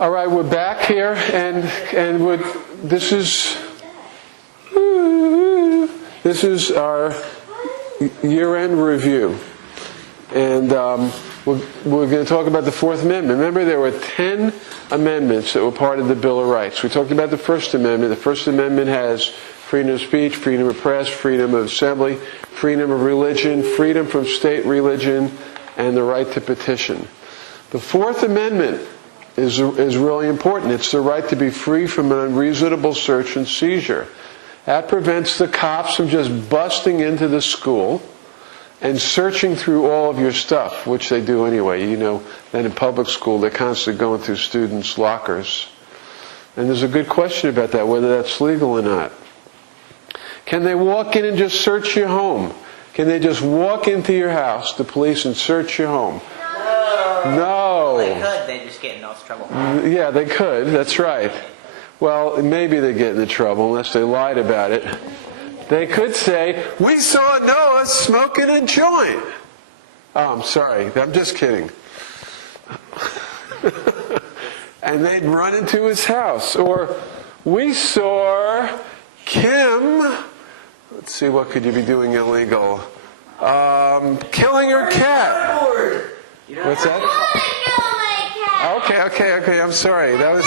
All right, we're back here, and this is our year-end review, and we're going to talk about the Fourth Amendment. Remember, there were 10 amendments that were part of the Bill of Rights. We talked about the First Amendment. The First Amendment has freedom of speech, freedom of press, freedom of assembly, freedom of religion, freedom from state religion, and the right to petition. The Fourth Amendment is really important. It's the right to be free from an unreasonable search and seizure. That prevents the cops from just busting into the school and searching through all of your stuff, which they do anyway. You know that in public school they're constantly going through students' lockers. And there's a good question about that, whether that's legal or not. Can they walk in and just search your home? Can they just walk into your house, the police, and search your home? No. Well, they could. They just get in all trouble. Yeah, they could. That's right. Well, maybe they get into trouble unless they lied about it. They could say, "We saw Noah smoking a joint." Oh, I'm sorry. I'm just kidding. And they'd run into his house. Or, "We saw Kim." Let's see, what could you be doing illegal? Killing her cat. What's that? Okay, I'm sorry. That was...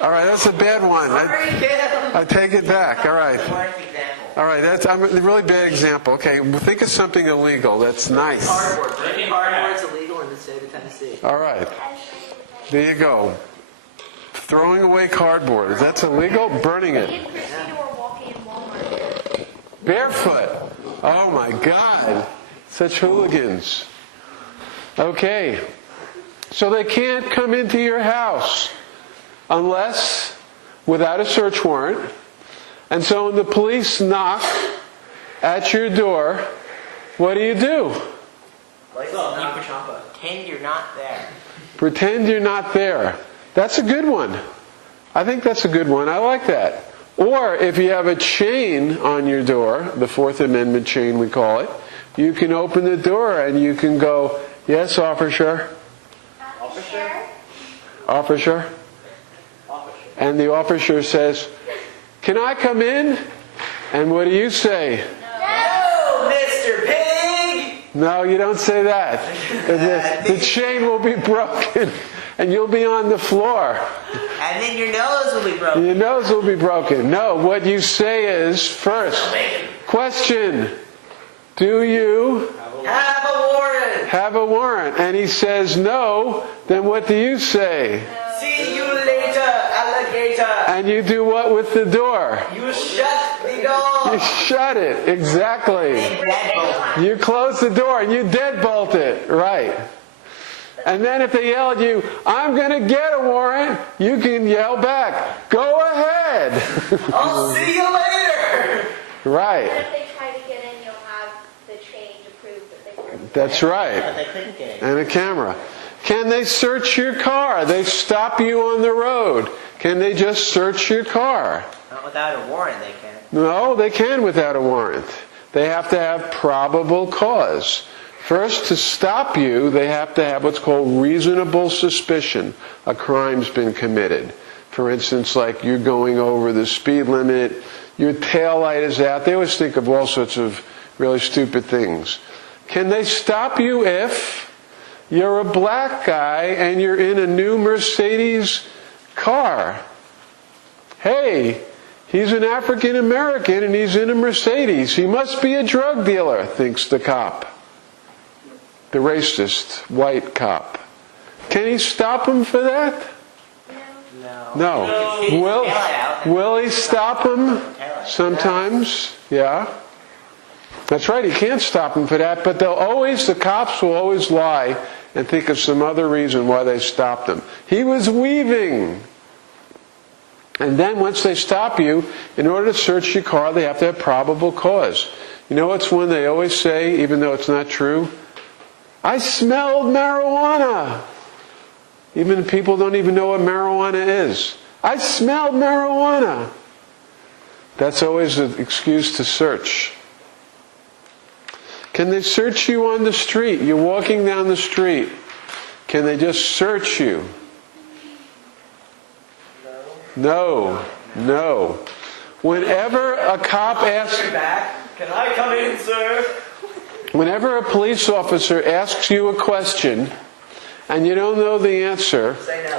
All right, that's a bad one. I take it back. All right. That's a really bad example. Okay, think of something illegal. That's nice. Cardboard. Breaking cardboard's illegal in the state of Tennessee. All right. There you go. Throwing away cardboard. Is that illegal? Burning it. Barefoot. Oh my God. Such hooligans. Okay. So they can't come into your house unless without a search warrant. And so when the police knock at your door, what do? Pretend you're not there. Pretend you're not there. That's a good one. I think that's a good one. I like that. Or if you have a chain on your door, the Fourth Amendment chain we call it, you can open the door and you can go, "Yes, officer." Officer. And the officer says, "Can I come in?" And what do you say? No, Mr. Pig! No, you don't say that. The chain will be broken and you'll be on the floor. And then your nose will be broken. Your nose will be broken. No, what you say is, first, question, do you have a warrant? Have a warrant. And he says no, then what do you say? See you later, alligator. And you do what with the door? You shut the door. You shut it, exactly. You close the door and you deadbolt it, right. And then if they yell at you, "I'm going to get a warrant," you can yell back, "Go ahead." I'll see you later. Right. And if they try to get in, you'll have the chain to prove that they weren't. That's right. But they couldn't get in. And a camera. Can they search your car? They stop you on the road. Can they just search your car? Not without a warrant, they can't. No, they can without a warrant. They have to have probable cause. First, to stop you, they have to have what's called reasonable suspicion a crime's been committed. For instance, like you're going over the speed limit, your tail light is out. They always think of all sorts of really stupid things. Can they stop you if you're a black guy and you're in a new Mercedes car? Hey, he's an African American and he's in a Mercedes. He must be a drug dealer, thinks the cop. The racist white cop. Can he stop him for that? No. Will he stop him? Sometimes. Yeah. That's right, he can't stop him for that, but the cops will always lie and think of some other reason why they stopped him. He was weaving. And then once they stop you, in order to search your car, they have to have probable cause. You know what's one they always say, even though it's not true? "I smelled marijuana." Even people don't even know what marijuana is. "I smelled marijuana." That's always an excuse to search. Can they search you on the street? You're walking down the street. Can they just search you? No. No. Whenever a cop asks... Back. Can I come in, sir? Whenever a police officer asks you a question and you don't know the answer... Say no.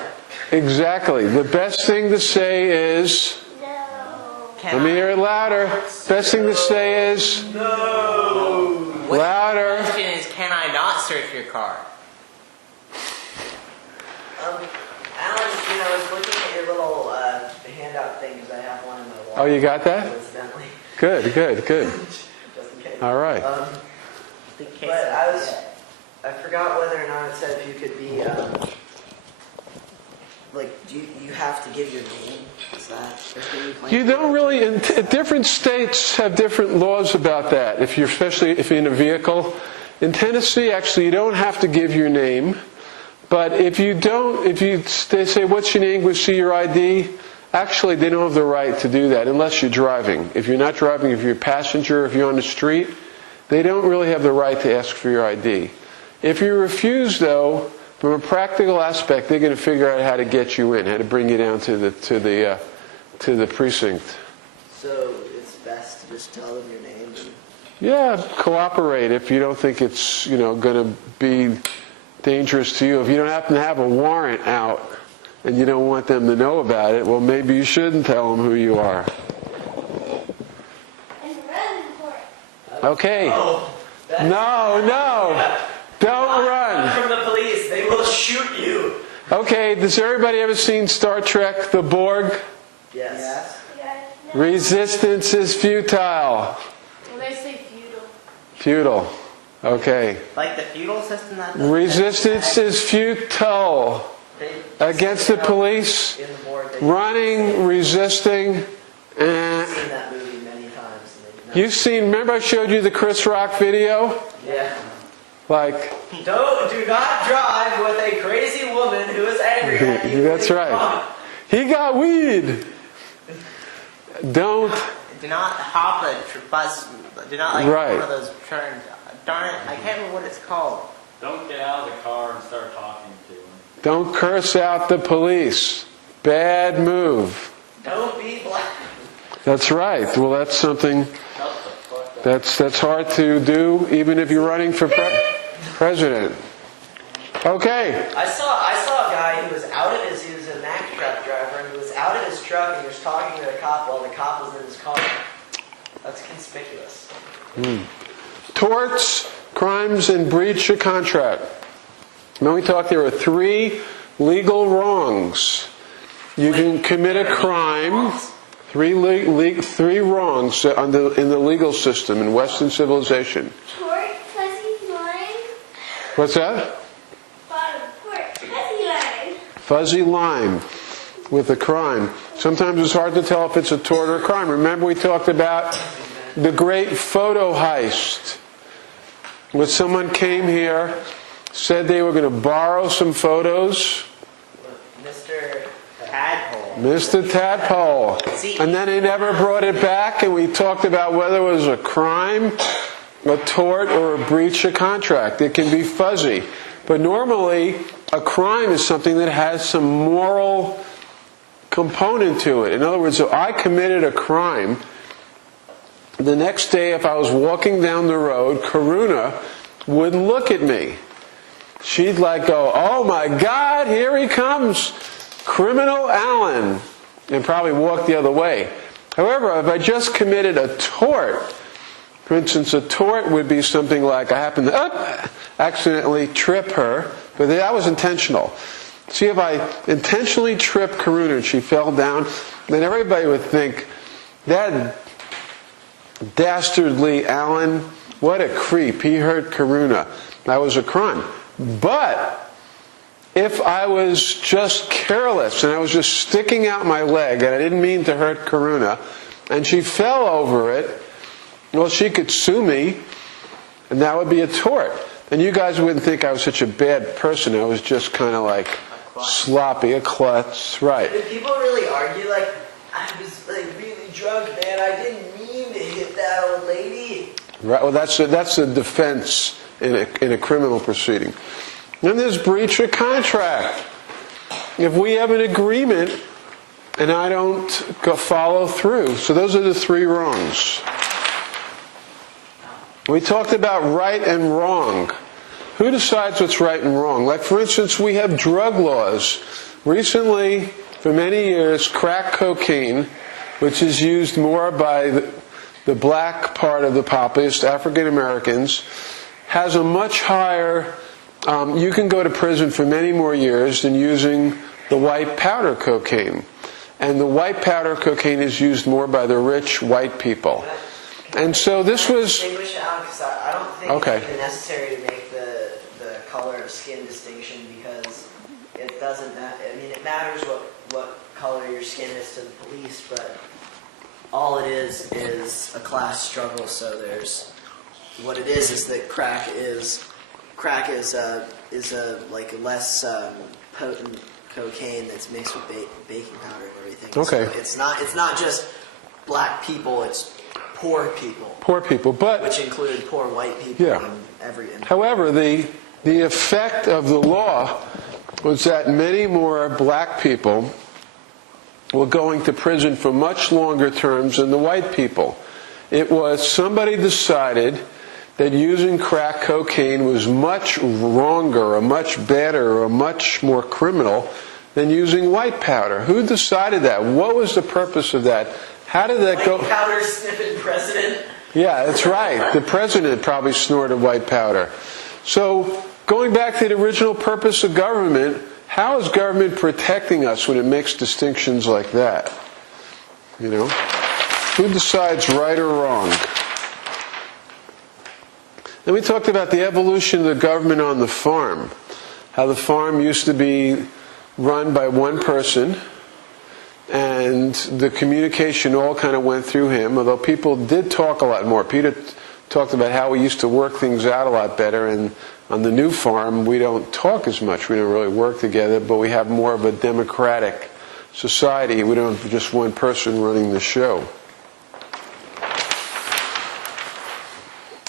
Exactly. The best thing to say is... No. Let me hear it louder. Best thing to say is... No. Louder. The question is, can I not search your car? Alan, I was looking at your little handout thing because I have one in my wall. Oh, you got that? Coincidentally. Good, good, good. Just in case. All right. But I forgot whether or not it said if you could be, do you have to give your name? Is that? You don't really. Different states have different laws about that. Especially if you're in a vehicle. In Tennessee, actually, you don't have to give your name. But if they say, "What's your name? We'll see your ID." Actually, they don't have the right to do that unless you're driving. If you're not driving, if you're a passenger, if you're on the street, they don't really have the right to ask for your ID. If you refuse, though, from a practical aspect, they're going to figure out how to get you in, how to bring you down to the precinct. So it's best to just tell them your name. Yeah, cooperate if you don't think it's going to be dangerous to you. If you don't happen to have a warrant out and you don't want them to know about it, well, maybe you shouldn't tell them who you are. Okay. Oh, No. Don't run. From the police, they will shoot you. Okay, does everybody ever seen Star Trek, The Borg? Yes. Resistance is futile. Well, they say feudal. Futile. Okay. Like the feudal system? Resistance is futile. Against the police, In the board, running, resisting. I've seen that movie many times. You've seen, remember I showed you the Chris Rock video? Yeah. Like, Do not drive with a crazy woman who is angry at you. that's right. He got weed. Don't. Do not hop a bus. Do not Right. one of those turns. Darn it, I can't remember what it's called. Don't get out of the car and start talking to them. Don't curse out the police. Bad move. Don't be black. That's right. Well, that's something that's hard to do, even if you're running for president. Okay. I saw a guy who was he was a Mack truck driver, and he was out of his truck and he was talking to a cop while the cop was in his car. That's conspicuous. Torts, crimes, and breach of contract. Now we talked there are 3 legal wrongs. You can commit a crime, 3 wrongs in the legal system in Western civilization. Tort, fuzzy line. What's that? Bottom, tort, fuzzy line. Fuzzy line with a crime. Sometimes it's hard to tell if it's a tort or a crime. Remember we talked about the great photo heist. When someone came here, said they were going to borrow some photos. Mr. Tadpole. Mr. Tadpole. And then they never brought it back, and we talked about whether it was a crime, a tort, or a breach of contract. It can be fuzzy. But normally, a crime is something that has some moral component to it. In other words, if I committed a crime, the next day if I was walking down the road, Karuna would look at me. She'd go, "Oh my God, here he comes, criminal Alan," and probably walk the other way. However, if I just committed a tort, for instance, a tort would be something like I happened to accidentally trip her, but that was intentional. See, if I intentionally tripped Karuna and she fell down, then everybody would think, that dastardly Alan, what a creep, he hurt Karuna. That was a crime. But if I was just careless and I was just sticking out my leg and I didn't mean to hurt Karuna and she fell over it, well, she could sue me and that would be a tort. And you guys wouldn't think I was such a bad person. I was just kind of sloppy, a klutz, right. Did people really argue I was really drunk, man, I didn't mean to hit that old lady? Right. Well, that's a defense in a criminal proceeding. Then there's breach of contract. If we have an agreement and I don't follow through. So those are the 3 wrongs. We talked about right and wrong. Who decides what's right and wrong? Like, for instance, we have drug laws. Recently, for many years, crack cocaine, which is used more by the black part of the populace, African Americans, has a much higher, you can go to prison for many more years than using the white powder cocaine. And the white powder cocaine is used more by the rich white people. And so this was... I don't think Okay. it's even necessary to make the color of skin distinction, because it doesn't matter. I mean, it matters what color your skin is to the police, but all it is a class struggle. So there's what it is that crack is a like less potent cocaine that's mixed with baking powder and everything. Okay. So it's not just black people. It's poor people. Poor people, but... Which include poor white people. Yeah. And every. However, the effect of the law was that many more black people were going to prison for much longer terms than the white people. It was somebody decided that using crack cocaine was much wronger, or much better, or much more criminal than using white powder. Who decided that? What was the purpose of that? How did that go? White powder sniffing president. Yeah, that's right. The president probably snorted white powder. So, going back to the original purpose of government, how is government protecting us when it makes distinctions like that? You know? Who decides right or wrong? Then we talked about the evolution of the government on the farm. How the farm used to be run by one person, and the communication all kind of went through him, although people did talk a lot more. Peter talked about how we used to work things out a lot better, and on the new farm we don't talk as much. We don't really work together, but we have more of a democratic society. We don't have just one person running the show.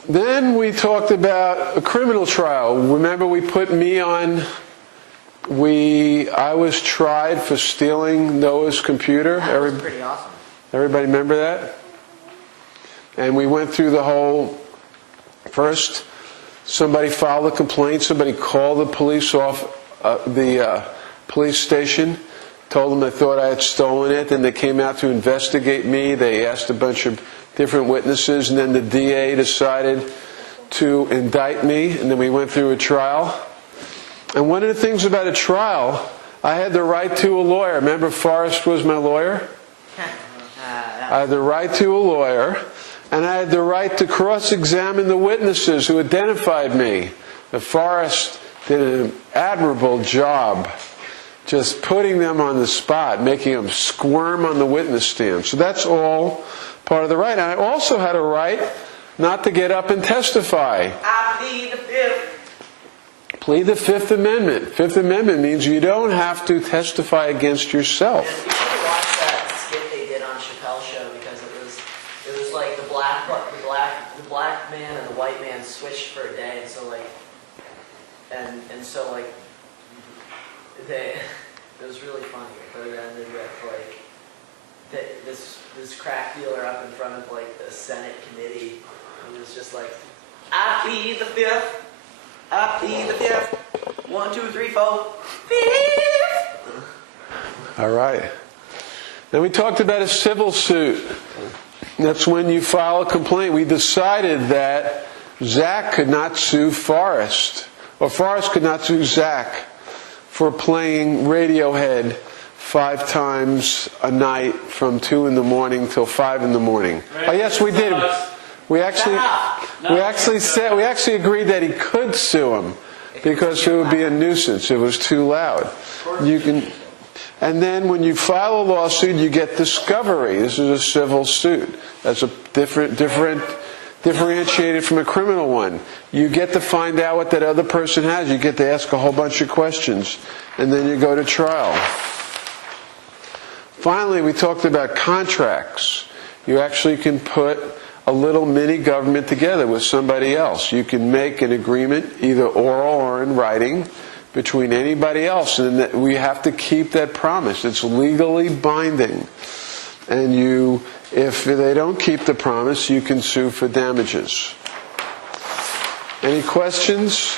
Then we talked about a criminal trial. Remember, we put me on... I was tried for stealing Noah's computer. That was pretty awesome. Everybody remember that? And we went through the whole... First, somebody filed a complaint. Somebody called the police off the police station, told them they thought I had stolen it. Then they came out to investigate me. They asked a bunch of different witnesses, and then the DA decided to indict me, and then we went through a trial. And one of the things about a trial, I had the right to a lawyer. Remember, Forrest was my lawyer? I had the right to a lawyer, and I had the right to cross-examine the witnesses who identified me. Forrest did an admirable job just putting them on the spot, making them squirm on the witness stand. So that's all part of the right. And I also had a right not to get up and testify. I plead the fifth. Plead the Fifth Amendment. Fifth Amendment means you don't have to testify against yourself. And you should watch that skit they did on Chappelle's show, because it was like the black man and the white man switched for a day, and so like it was really funny. But it ended with like this crack dealer up in front of like the Senate committee, and it was just like, I plead the fifth. I plead the fifth. 1, 2, 3, 4. Fifth. All right. Then we talked about a civil suit. That's when you file a complaint. We decided that Zach could not sue Forrest, or Forrest could not sue Zach for playing Radiohead 5 times a night from 2 in the morning till 5 in the morning. Oh, yes, we did. We actually agreed that he could sue him because it would be a nuisance. It was too loud. And then when you file a lawsuit, you get discovery. This is a civil suit. That's a differentiated from a criminal one. You get to find out what that other person has. You get to ask a whole bunch of questions, and then you go to trial. Finally, we talked about contracts. You actually can put a little mini government together with somebody else. You can make an agreement, either oral or in writing, between anybody else, and that we have to keep that promise. It's legally binding. And if they don't keep the promise, you can sue for damages. Any questions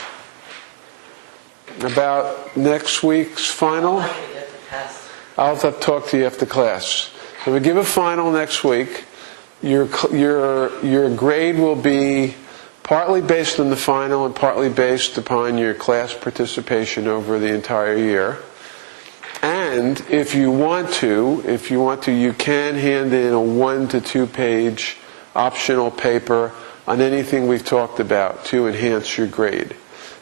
about next week's final? How am I gonna get the test? I'll have to talk to you after class. So we give a final next week. Your grade will be partly based on the final and partly based upon your class participation over the entire year. And if you want to, you can hand in a 1 to 2 page optional paper on anything we've talked about to enhance your grade.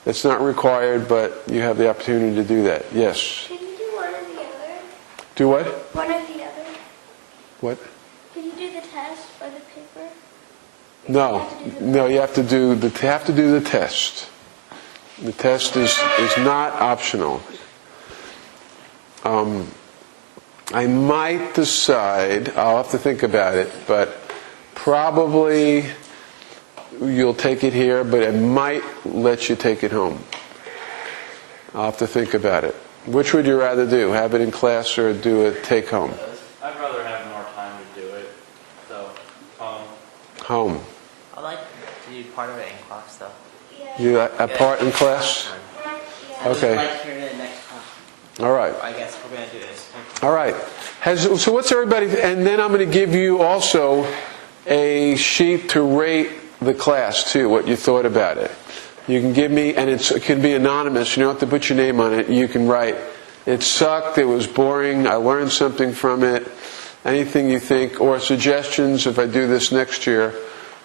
It's not required, but you have the opportunity to do that. Yes? Can you do one or the other? Do what? One or the other? What? Can you do the test or the paper? No, you have to do the test. The test is not optional. I might decide, I'll have to think about it, but probably you'll take it here, but it might let you take it home. I'll have to think about it. Which would you rather do, have it in class or do a take home? I'd rather have more time to do it, so Home. I'd like to do part of it in class, though. You a part in class? Okay. I'd like to hear it next class. All right. I guess we're going to do this. All right. So what's everybody, and then I'm going to give you also a sheet to rate the class too, what you thought about it. You can give me, and it can be anonymous, you don't have to put your name on it. You can write, it sucked, it was boring, I learned something from it, anything you think, or suggestions if I do this next year,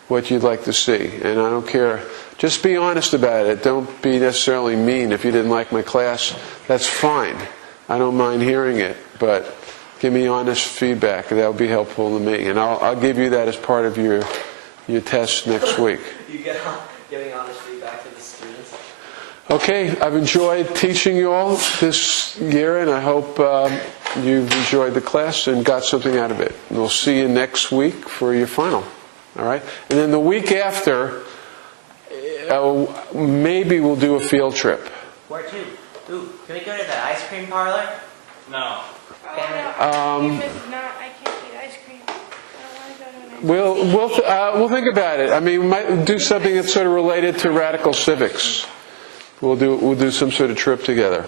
what you'd like to see. And I don't care, just be honest about it. Don't be necessarily mean. If you didn't like my class, that's fine. I don't mind hearing it, but give me honest feedback. That would be helpful to me. And I'll give you that as part of your test next week. You get giving honest feedback to the students. Okay, I've enjoyed teaching you all this year, and I hope you've enjoyed the class and got something out of it. And we'll see you next week for your final. All right? And then the week after, maybe we'll do a field trip. Where to? Ooh, can we go to the ice cream parlor? no. I can't eat ice cream. I don't want to go to an ice cream. We'll think about it. I mean, we might do something that's sort of related to radical civics. We'll do some sort of trip together.